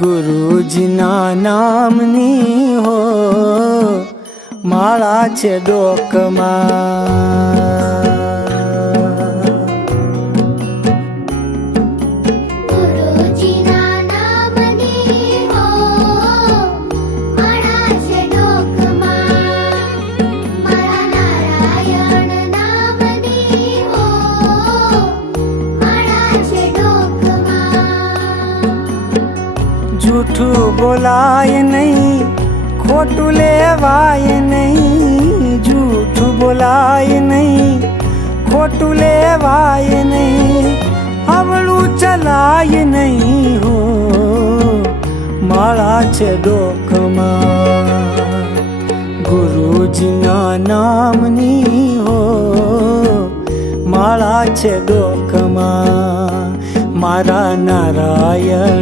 ગુરુજીના નામની હો માળા છે ડોકમાં. જૂઠું બોલાય નહીં, ખોટું લેવાય નહીં. જૂઠું બોલાય નહીં, ખોટું લેવાય નહીં. હવળું ચલાય નહીં હો માળા છે ડોકમાં. ગુરુજીના નામની હો માળા છે ડોકમાં. મારા નારાયણ